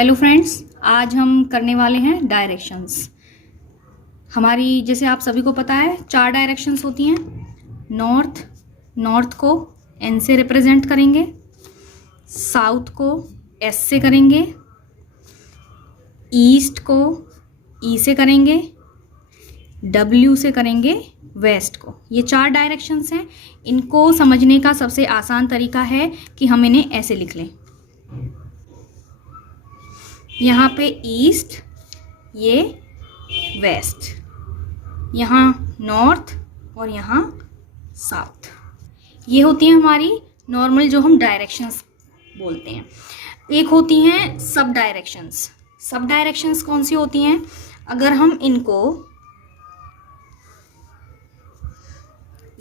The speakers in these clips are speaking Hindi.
हेलो फ्रेंड्स, आज हम करने वाले हैं डायरेक्शंस। हमारी जैसे आप सभी को पता है 4 डायरेक्शंस होती हैं। नॉर्थ को एन से रिप्रेजेंट करेंगे, साउथ को एस से करेंगे, ईस्ट को ई से करेंगे, डब्ल्यू से करेंगे, वेस्ट को। ये 4 डायरेक्शंस हैं। इनको समझने का सबसे आसान तरीका है कि हम इन्हें ऐसे लिख लें। यहाँ पे ईस्ट, ये वेस्ट, यहाँ नॉर्थ और यहाँ साउथ। ये होती हैं हमारी नॉर्मल जो हम डायरेक्शंस बोलते हैं। एक होती हैं सब डायरेक्शंस। सब डायरेक्शंस कौन सी होती हैं? अगर हम इनको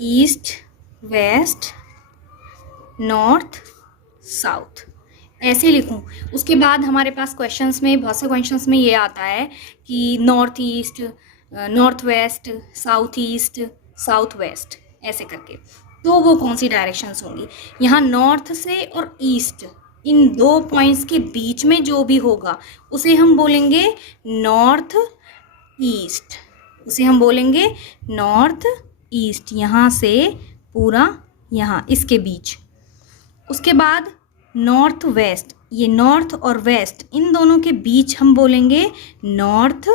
ईस्ट, वेस्ट, नॉर्थ, साउथ ऐसे लिखूं, उसके बाद हमारे पास क्वेश्चंस में, बहुत से क्वेश्चंस में ये आता है कि north east, north west, south east, south west ऐसे करके। तो वो कौन सी डायरेक्शंस होंगी? यहाँ नॉर्थ से और ईस्ट, इन 2 पॉइंट्स के बीच में जो भी होगा उसे हम बोलेंगे नॉर्थ ईस्ट। उसे हम बोलेंगे नॉर्थ ईस्ट, यहाँ से पूरा यहाँ इसके बीच। उसके बाद नॉर्थ वेस्ट, ये नॉर्थ और वेस्ट इन दोनों के बीच हम बोलेंगे नॉर्थ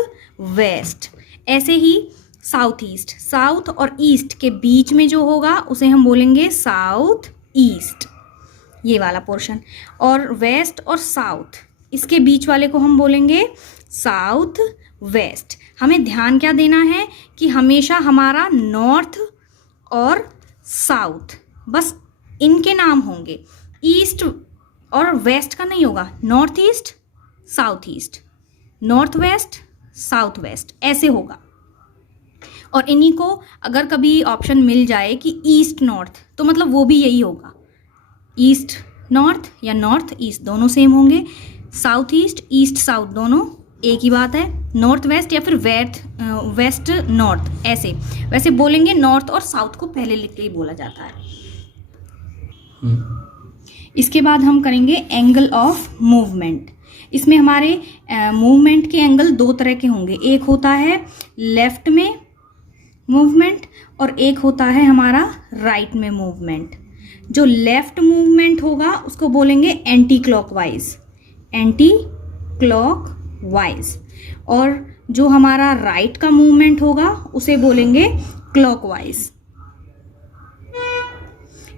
वेस्ट। ऐसे ही साउथ ईस्ट, साउथ और ईस्ट के बीच में जो होगा उसे हम बोलेंगे साउथ ईस्ट, ये वाला पोर्शन। और वेस्ट और साउथ इसके बीच वाले को हम बोलेंगे साउथ वेस्ट। हमें ध्यान क्या देना है कि हमेशा हमारा नॉर्थ और साउथ बस इनके नाम होंगे, ईस्ट और वेस्ट का नहीं होगा। North east, south east, north west, south west ऐसे होगा। और इन्हीं को अगर कभी ऑप्शन मिल जाए कि ईस्ट नॉर्थ, तो मतलब वो भी यही होगा, ईस्ट नॉर्थ या नॉर्थ ईस्ट दोनों सेम होंगे। साउथ ईस्ट साउथ दोनों एक ही बात है। नॉर्थ वेस्ट या फिर वेस्ट नॉर्थ ऐसे। वैसे बोलेंगे नॉर्थ और साउथ को पहले लिख के ही बोला जाता है। इसके बाद हम करेंगे एंगल ऑफ मूवमेंट। इसमें हमारे मूवमेंट के एंगल 2 तरह के होंगे। एक होता है लेफ्ट में मूवमेंट और एक होता है हमारा राइट में मूवमेंट। जो लेफ्ट मूवमेंट होगा उसको बोलेंगे एंटी क्लॉकवाइज, एंटी क्लॉकवाइज। और जो हमारा राइट का मूवमेंट होगा उसे बोलेंगे क्लॉकवाइज।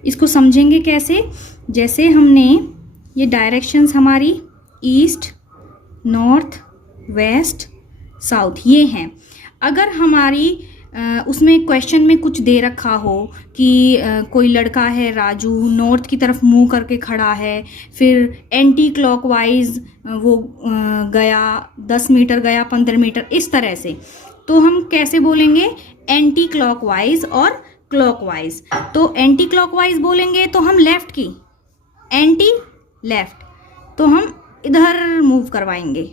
इसको समझेंगे कैसे? जैसे हमने ये डायरेक्शंस हमारी ईस्ट, नॉर्थ, वेस्ट, साउथ ये हैं। अगर हमारी उसमें क्वेश्चन में कुछ दे रखा हो कि कोई लड़का है राजू, नॉर्थ की तरफ मुंह करके खड़ा है, फिर एंटी क्लॉकवाइज वो गया, 10 मीटर गया, 15 मीटर इस तरह से, तो हम कैसे बोलेंगे? एंटी क्लॉकवाइज और क्लॉकवाइज। तो एंटी क्लॉकवाइज बोलेंगे तो हम लेफ्ट की, एंटी लेफ्ट तो हम इधर मूव करवाएंगे।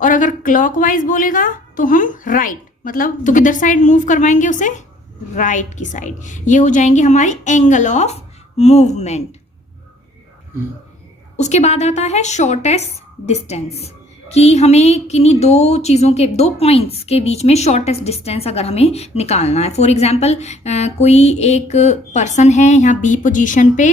और अगर क्लॉकवाइज बोलेगा तो हम राइट, मतलब तो किधर साइड मूव करवाएंगे उसे? राइट की साइड। ये हो जाएंगे हमारी एंगल ऑफ मूवमेंट। उसके बाद आता है शॉर्टेस्ट डिस्टेंस, कि हमें किन्हीं 2 चीज़ों के 2 पॉइंट्स के बीच में शॉर्टेस्ट डिस्टेंस अगर हमें निकालना है। फॉर एग्जांपल कोई एक पर्सन है यहाँ बी पोजीशन पे,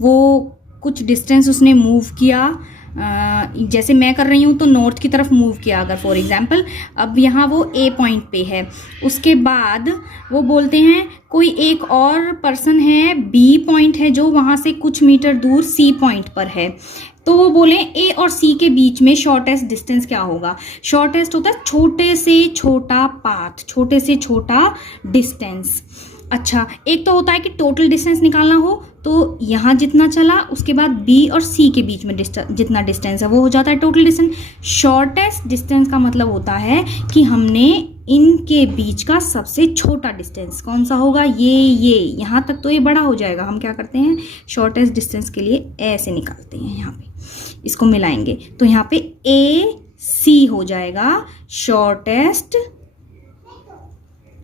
वो कुछ डिस्टेंस उसने मूव किया, जैसे मैं कर रही हूँ तो नॉर्थ की तरफ मूव किया अगर फॉर एग्जांपल। अब यहाँ वो ए पॉइंट पे है। उसके बाद वो बोलते हैं कोई एक और पर्सन है, बी पॉइंट है जो वहाँ से कुछ मीटर दूर सी पॉइंट पर है। तो वो बोले ए और सी के बीच में शॉर्टेस्ट डिस्टेंस क्या होगा? शॉर्टेस्ट होता है छोटे से छोटा पाथ, छोटे से छोटा डिस्टेंस। अच्छा, एक तो होता है कि टोटल डिस्टेंस निकालना हो, तो यहाँ जितना चला उसके बाद बी और सी के बीच में जितना डिस्टेंस है वो हो जाता है टोटल डिस्टेंस। शॉर्टेस्ट डिस्टेंस का मतलब होता है कि हमने इनके बीच का सबसे छोटा डिस्टेंस कौन सा होगा? ये यहाँ तक तो ये बड़ा हो जाएगा। हम क्या करते हैं? शॉर्टेस्ट डिस्टेंस के लिए ऐसे निकालते हैं, यहाँ पे इसको मिलाएंगे तो यहाँ पे ए सी हो जाएगा शॉर्टेस्ट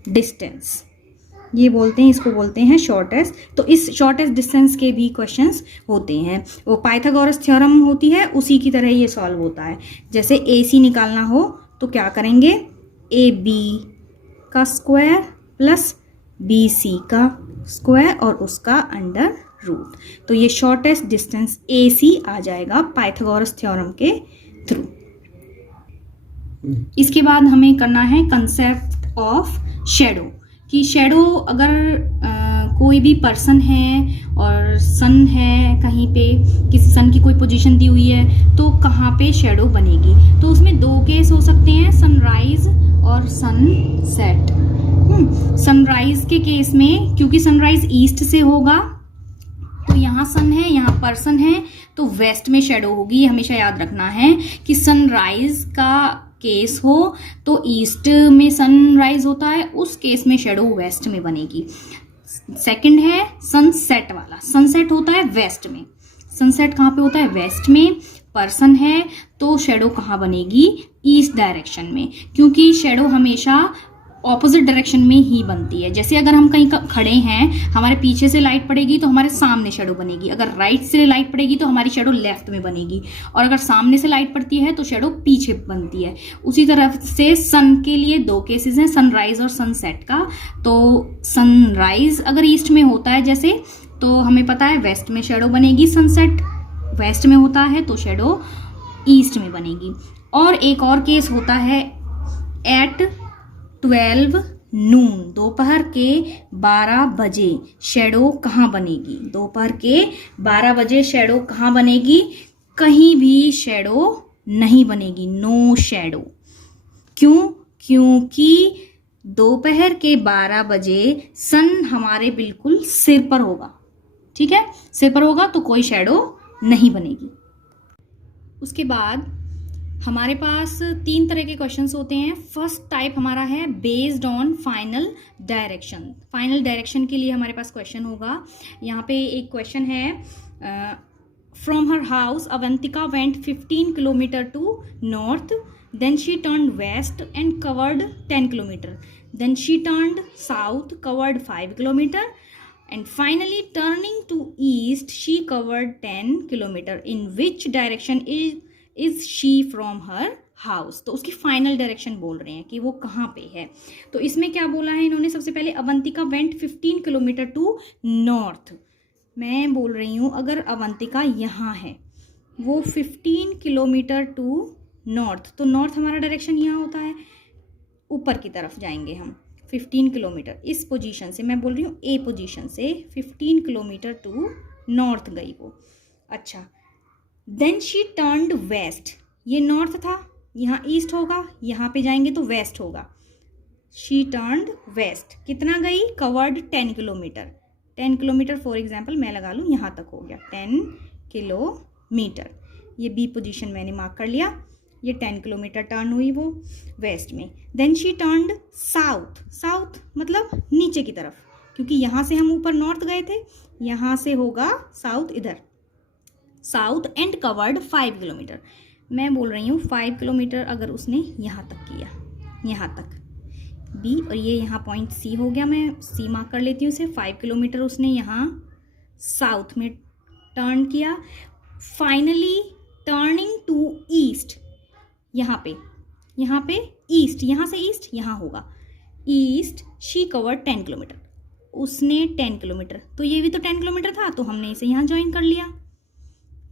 डिस्टेंस। ये बोलते हैं, इसको बोलते हैं शॉर्टेस्ट। तो इस शॉर्टेस्ट डिस्टेंस के भी क्वेश्चंस होते हैं। वो पाइथागोरस थ्योरम होती है उसी की तरह ये सॉल्व होता है। जैसे AC निकालना हो तो क्या करेंगे, AB का स्क्वायर प्लस BC का स्क्वायर और उसका अंडर रूट। तो ये शॉर्टेस्ट डिस्टेंस AC आ जाएगा पाइथागोरस थ्योरम के थ्रू। इसके बाद हमें करना है कंसेप्ट ऑफ शैडो, कि शैडो अगर कोई भी पर्सन है और सन है कहीं पे, किसी सन की कोई पोजीशन दी हुई है तो कहाँ पे शैडो बनेगी। तो उसमें दो केस हो सकते हैं, सनराइज और सनसेट। सनराइज के केस में क्योंकि सनराइज ईस्ट से होगा तो यहाँ सन है, यहाँ पर्सन है, तो वेस्ट में शैडो होगी। ये हमेशा याद रखना है कि सनराइज का केस हो तो ईस्ट में सनराइज होता है, उस केस में शैडो वेस्ट में बनेगी। सेकंड है सनसेट वाला, सनसेट होता है वेस्ट में। सनसेट कहाँ पे होता है, वेस्ट में। पर्सन है तो शैडो कहाँ बनेगी, ईस्ट डायरेक्शन में, क्योंकि शैडो हमेशा ऑपोजिट डायरेक्शन में ही बनती है। जैसे अगर हम कहीं खड़े हैं, हमारे पीछे से लाइट पड़ेगी तो हमारे सामने शैडो बनेगी, अगर राइट से लाइट पड़ेगी तो हमारी शैडो लेफ्ट में बनेगी, और अगर सामने से लाइट पड़ती है तो शैडो पीछे बनती है। उसी तरह से सन के लिए दो केसेस हैं, सनराइज और सनसेट का। तो सनराइज अगर ईस्ट में होता है जैसे, तो हमें पता है वेस्ट में शैडो बनेगी। सनसेट वेस्ट में होता है तो शैडो ईस्ट में बनेगी। और एक और केस होता है एट 12 नून, दोपहर के 12 बजे शैडो कहाँ बनेगी, दोपहर के 12 बजे शैडो कहाँ बनेगी, कहीं भी शैडो नहीं बनेगी, नो शैडो। क्यों, क्योंकि दोपहर के 12 बजे सन हमारे बिल्कुल सिर पर होगा, ठीक है, सिर पर होगा तो कोई शैडो नहीं बनेगी। उसके बाद हमारे पास 3 तरह के क्वेश्चंस होते हैं। फर्स्ट टाइप हमारा है based on final direction. Final direction के लिए हमारे पास क्वेश्चन होगा। यहाँ पे एक क्वेश्चन है, from her house Avantika went 15 kilometer to north, then she turned west and covered 10 kilometer, then she turned south, covered 5 kilometer, and finally turning to east she covered 10 kilometer. In which direction is she from her house? तो उसकी फाइनल डायरेक्शन बोल रहे हैं कि वो कहाँ पे है। तो इसमें क्या बोला है इन्होंने, सबसे पहले Avantika went 15 kilometer to north. मैं बोल रही हूँ अगर अवंतिका यहाँ है, वो 15 किलोमीटर टू नॉर्थ, तो नॉर्थ हमारा डायरेक्शन यहाँ होता है, ऊपर की तरफ जाएंगे हम 15 किलोमीटर। इस पोजीशन से मैं बोल रही हूँ, ए पोजीशन से 15 किलोमीटर टू नॉर्थ गई वो। अच्छा, देन शी टर्न्ड वेस्ट, ये नॉर्थ था, यहाँ ईस्ट होगा, यहाँ पे जाएंगे तो वेस्ट होगा। शी टर्न्ड वेस्ट, कितना गई, covered 10 kilometre. 10 kilometre for example मैं लगा लूँ, यहाँ तक हो गया 10 किलोमीटर। ये बी पोजीशन मैंने मार्क कर लिया। ये 10 किलोमीटर टर्न हुई वो वेस्ट में। Then she turned south, south मतलब नीचे की तरफ, क्योंकि यहाँ से हम ऊपर नॉर्थ गए थे, यहाँ से होगा साउथ इधर, साउथ एंड कवर्ड 5 किलोमीटर। मैं बोल रही हूँ 5 किलोमीटर अगर उसने यहाँ तक किया, यहाँ तक बी, और ये यहाँ पॉइंट सी हो गया, मैं सी मार्क कर लेती हूँ इसे। 5 किलोमीटर उसने यहाँ साउथ में टर्न किया। फाइनली टर्निंग टू ईस्ट, यहाँ पे ईस्ट, यहाँ से ईस्ट यहाँ होगा ईस्ट, शी कवर्ड 10 किलोमीटर, उसने 10 किलोमीटर, तो ये भी तो 10 किलोमीटर था तो हमने इसे यहाँ ज्वाइन कर लिया,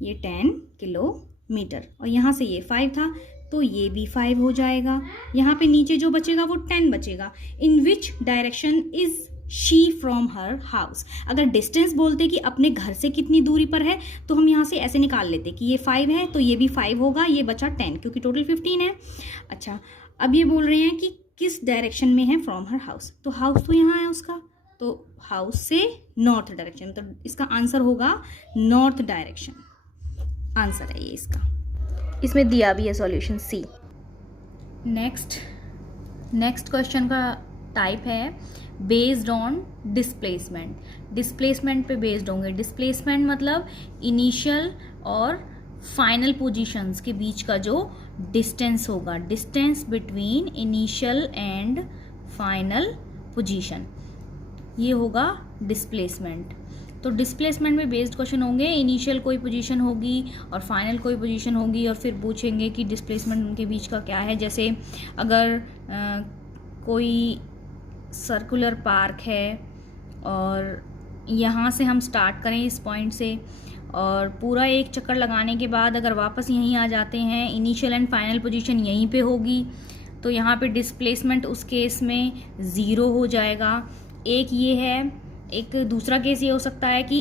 ये 10 किलोमीटर, और यहाँ से ये 5 था तो ये भी 5 हो जाएगा। यहाँ पे नीचे जो बचेगा वो 10 बचेगा। In which direction is she from her house. अगर डिस्टेंस बोलते कि अपने घर से कितनी दूरी पर है तो हम यहाँ से ऐसे निकाल लेते कि ये 5 है तो ये भी 5 होगा, ये बचा 10 क्योंकि टोटल 15 है। अच्छा, अब ये बोल रहे हैं कि किस डायरेक्शन में है फ्रॉम हर हाउस, तो हाउस तो यहाँ है उसका, तो हाउस से नॉर्थ डायरेक्शन, तो इसका आंसर होगा नॉर्थ डायरेक्शन, आंसर है ये इसका। इसमें दिया भी है सॉल्यूशन सी। नेक्स्ट क्वेश्चन का टाइप है बेस्ड ऑन डिस्प्लेसमेंट। डिस्प्लेसमेंट पे बेस्ड होंगे। डिस्प्लेसमेंट मतलब इनिशियल और फाइनल पोजीशंस के बीच का जो डिस्टेंस होगा, distance between initial and final position. ये होगा डिस्प्लेसमेंट। तो डिस्प्लेसमेंट में बेस्ड क्वेश्चन होंगे, इनिशियल कोई पोजीशन होगी और फाइनल कोई पोजीशन होगी, और फिर पूछेंगे कि डिस्प्लेसमेंट उनके बीच का क्या है। जैसे अगर कोई सर्कुलर पार्क है और यहाँ से हम स्टार्ट करें इस पॉइंट से, और पूरा एक चक्कर लगाने के बाद अगर वापस यहीं आ जाते हैं, इनिशियल एंड फाइनल पोजीशन यहीं पे होगी, तो यहाँ पे डिस्प्लेसमेंट उस केस में 0 हो जाएगा। एक ये है। एक दूसरा केस ये हो सकता है कि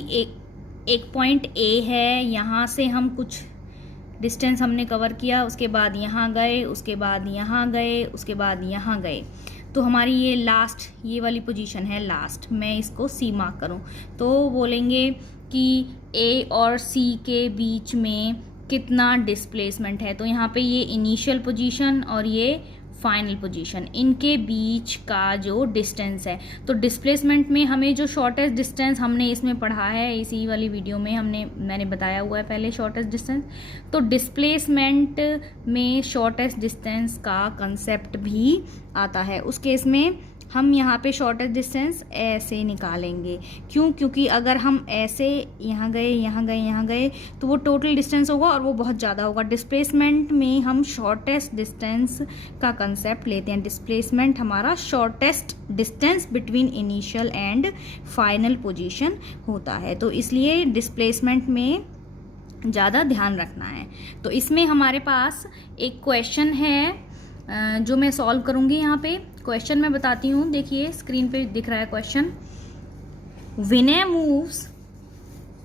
एक पॉइंट ए है, यहाँ से हम कुछ डिस्टेंस हमने कवर किया, उसके बाद यहाँ गए, उसके बाद यहाँ गए, उसके बाद यहाँ गए, तो हमारी ये लास्ट, ये वाली पोजीशन है लास्ट। मैं इसको सी मार्क करूँ तो बोलेंगे कि ए और सी के बीच में कितना डिस्प्लेसमेंट है। तो यहाँ पे ये इनिशियल पोजीशन और ये फाइनल पोजीशन, इनके बीच का जो डिस्टेंस है। तो डिस्प्लेसमेंट में हमें जो शॉर्टेस्ट डिस्टेंस हमने इसमें पढ़ा है, इसी वाली वीडियो में मैंने बताया हुआ है पहले शॉर्टेस्ट डिस्टेंस। तो डिस्प्लेसमेंट में शॉर्टेस्ट डिस्टेंस का कंसेप्ट भी आता है। उस केस में हम यहाँ पे शॉर्टेस्ट डिस्टेंस ऐसे निकालेंगे। क्यों? क्योंकि अगर हम ऐसे यहाँ गए, यहाँ गए, यहाँ गए, तो वो टोटल डिस्टेंस होगा और वो बहुत ज़्यादा होगा। डिस्प्लेसमेंट में हम शॉर्टेस्ट डिस्टेंस का कंसेप्ट लेते हैं। डिस्प्लेसमेंट हमारा shortest distance between initial and final position होता है। तो इसलिए डिस्प्लेसमेंट में ज़्यादा ध्यान रखना है। तो इसमें हमारे पास एक क्वेश्चन है जो मैं सॉल्व करूँगी। यहाँ पे क्वेश्चन मैं बताती हूँ, देखिए स्क्रीन पे दिख रहा है question. Vinay moves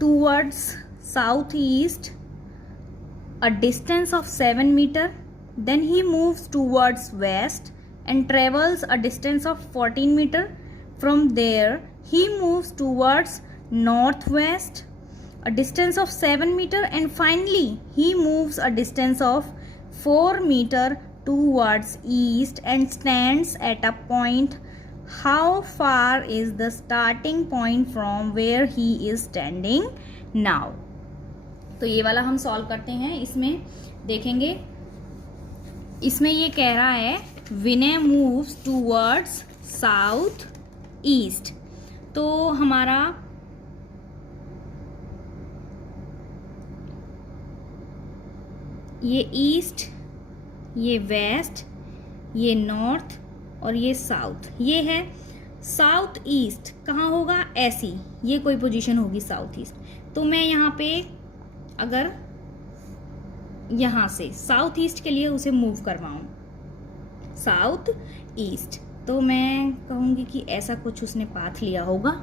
towards south east a distance of 7 meter, then he moves towards west and travels a distance of 14 meter. From there he moves towards north west a distance of 7 meter, and finally he moves a distance of 4 meter towards east and stands at a point. How far is the starting point from where he is standing now? तो ये वाला हम सॉल्व करते हैं। इसमें देखेंगे, इसमें ये कह रहा है विनय मूव्स टूवर्ड्स साउथ ईस्ट। तो हमारा ये ईस्ट, ये वेस्ट, ये नॉर्थ और ये साउथ, ये है साउथ ईस्ट। कहाँ होगा? ऐसी ये कोई पोजीशन होगी साउथ ईस्ट। तो मैं यहाँ पे अगर यहाँ से साउथ ईस्ट के लिए उसे मूव करवाऊँ साउथ ईस्ट, तो मैं कहूँगी कि ऐसा कुछ उसने पाथ लिया होगा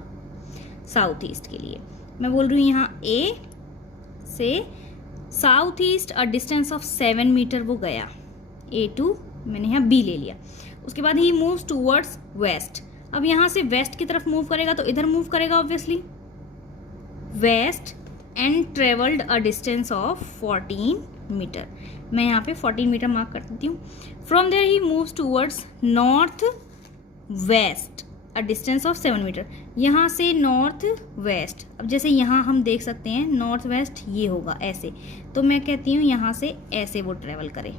साउथ ईस्ट के लिए। मैं बोल रही हूँ यहाँ ए से south east a distance of 7 meter वो गया, A2 मैंने यहाँ B ले लिया। उसके बाद ही मूव्स टूवर्ड्स वेस्ट। अब यहाँ से वेस्ट की तरफ मूव करेगा तो इधर मूव करेगा obviously west, and travelled a distance of 14 meter. मैं यहाँ पे 14 मीटर मार्क कर देती हूँ। From there he moves towards north west a distance of 7 meter. यहाँ से नॉर्थ वेस्ट, अब जैसे यहाँ हम देख सकते हैं नॉर्थ वेस्ट ये होगा ऐसे, तो मैं कहती हूँ यहाँ से ऐसे वो ट्रेवल करे,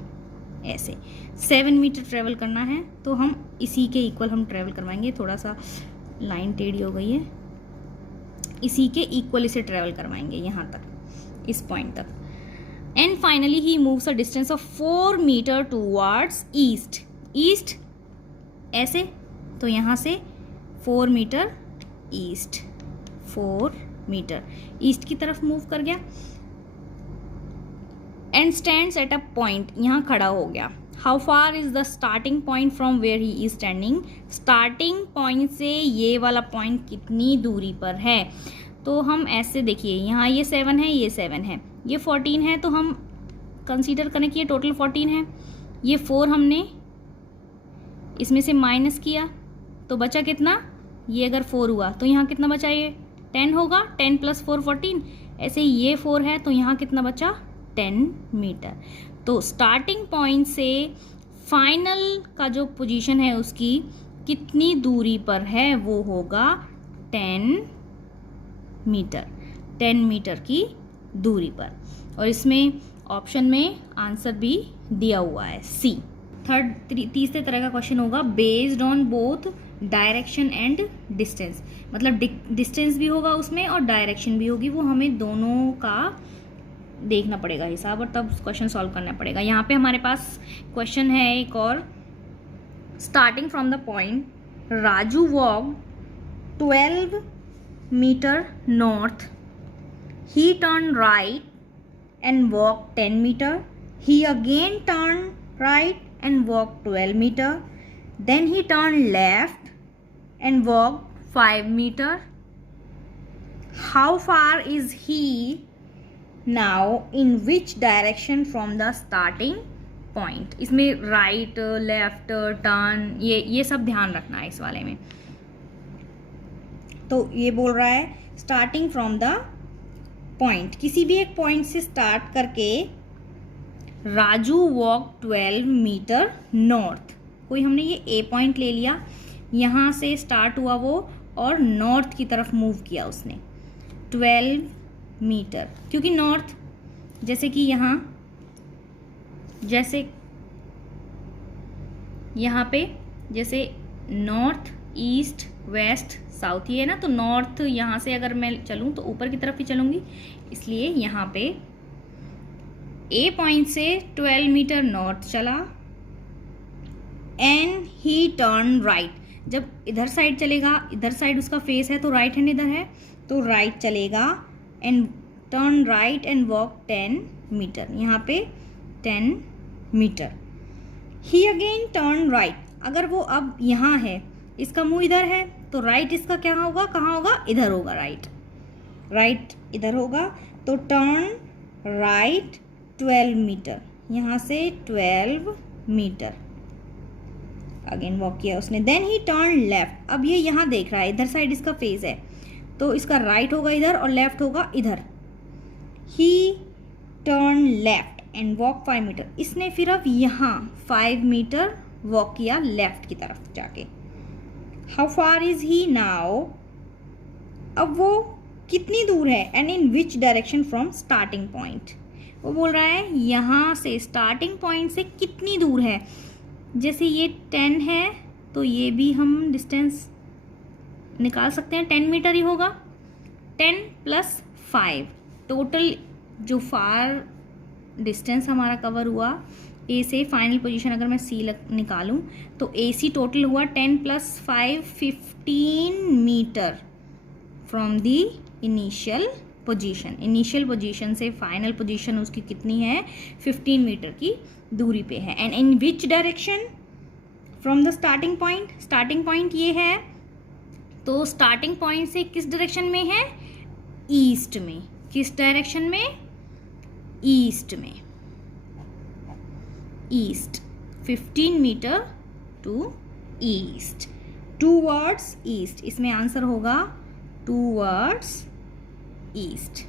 ऐसे 7 मीटर ट्रेवल करना है, तो हम इसी के इक्वल हम ट्रेवल करवाएंगे। थोड़ा सा लाइन टेढ़ी हो गई है, इसी के इक्वल इसे ट्रेवल करवाएंगे यहाँ तक, इस पॉइंट तक। And finally he moves a distance of 4 meter towards east. East ऐसे, तो यहाँ से 4 मीटर ईस्ट, 4 मीटर ईस्ट की तरफ मूव कर गया। And stands at a point, यहाँ खड़ा हो गया। How far is the starting point from where he is standing. Starting point से ये वाला पॉइंट कितनी दूरी पर है, तो हम ऐसे देखिए, यहाँ ये 7 है, ये 7 है, ये 14 है, तो हम कंसीडर करें कि ये टोटल 14 है। ये 4 हमने इसमें से माइनस किया तो बचा कितना, ये अगर 4 हुआ तो यहाँ कितना बचा, ये 10 होगा, 10 + 4 14। ऐसे ही ये 4 है तो यहाँ कितना बचा, 10 मीटर। तो स्टार्टिंग पॉइंट से फाइनल का जो पोजीशन है उसकी कितनी दूरी पर है, वो होगा 10 मीटर, 10 मीटर की दूरी पर। और इसमें ऑप्शन में आंसर भी दिया हुआ है सी। तीसरे तरह का क्वेश्चन होगा, based on both direction and distance, मतलब डिस्टेंस भी होगा उसमें और डायरेक्शन भी होगी, वो हमें दोनों का देखना पड़ेगा हिसाब और तब क्वेश्चन सॉल्व करना पड़ेगा। यहाँ पे हमारे पास क्वेश्चन है एक और, starting from the point Raju walk 12 meter north, he turn right and walk 10 meter. He again turned right and walked 12 meter. Then he turned left and walked 5 meter. How far is he now? In which direction from the starting point? इसमें right, left, turn ये सब ध्यान रखना है इस वाले में। तो ये बोल रहा है starting from the पॉइंट, किसी भी एक पॉइंट से स्टार्ट करके राजू वॉक 12 मीटर नॉर्थ, कोई हमने ये ए पॉइंट ले लिया, यहाँ से स्टार्ट हुआ वो और नॉर्थ की तरफ मूव किया उसने 12 मीटर, क्योंकि नॉर्थ जैसे कि यहाँ पे जैसे नॉर्थ ईस्ट वेस्ट साउथ ही है ना, तो नॉर्थ यहाँ से अगर मैं चलूँ तो ऊपर की तरफ ही चलूँगी, इसलिए यहाँ पे ए पॉइंट से 12 मीटर नॉर्थ चला एंड ही टर्न राइट, जब इधर साइड चलेगा, इधर साइड उसका फेस है तो राइट हैंड इधर है तो राइट चलेगा and turn right and walk 10 meter, यहाँ पे 10 meter. He again turn right, अगर वो अब यहाँ है, इसका मुंह इधर है तो राइट इसका क्या होगा, कहाँ होगा, इधर होगा, राइट इधर होगा, तो टर्न राइट 12 मीटर, यहाँ से 12 मीटर अगेन वॉक किया उसने। देन ही टर्न लेफ्ट, अब ये यहाँ देख रहा है, इधर साइड इसका फेस है तो इसका राइट होगा इधर और लेफ्ट होगा इधर। He turn left and walk 5 meter, इसने फिर अब यहाँ 5 मीटर वॉक किया लेफ्ट की तरफ जाके। How far is he now, अब वो कितनी दूर है, and in which direction from starting point, वो बोल रहा है यहाँ से स्टार्टिंग पॉइंट से कितनी दूर है। जैसे ये 10 है तो ये भी हम डिस्टेंस निकाल सकते हैं, 10 मीटर ही होगा, 10 + 5 टोटल जो फार डिस्टेंस हमारा कवर हुआ ए से फाइनल पोजीशन, अगर मैं सी निकालूं तो ए सी टोटल हुआ 10 + 5 15 meter from the initial position से फाइनल पोजीशन उसकी कितनी है, 15 मीटर की दूरी पे है। And in which direction from the starting point ये है, तो स्टार्टिंग पॉइंट से किस डायरेक्शन में है, ईस्ट में, किस डायरेक्शन में, ईस्ट में, east 15 meter to east, towards east, इसमें आंसर होगा टूवर्ड्स ईस्ट।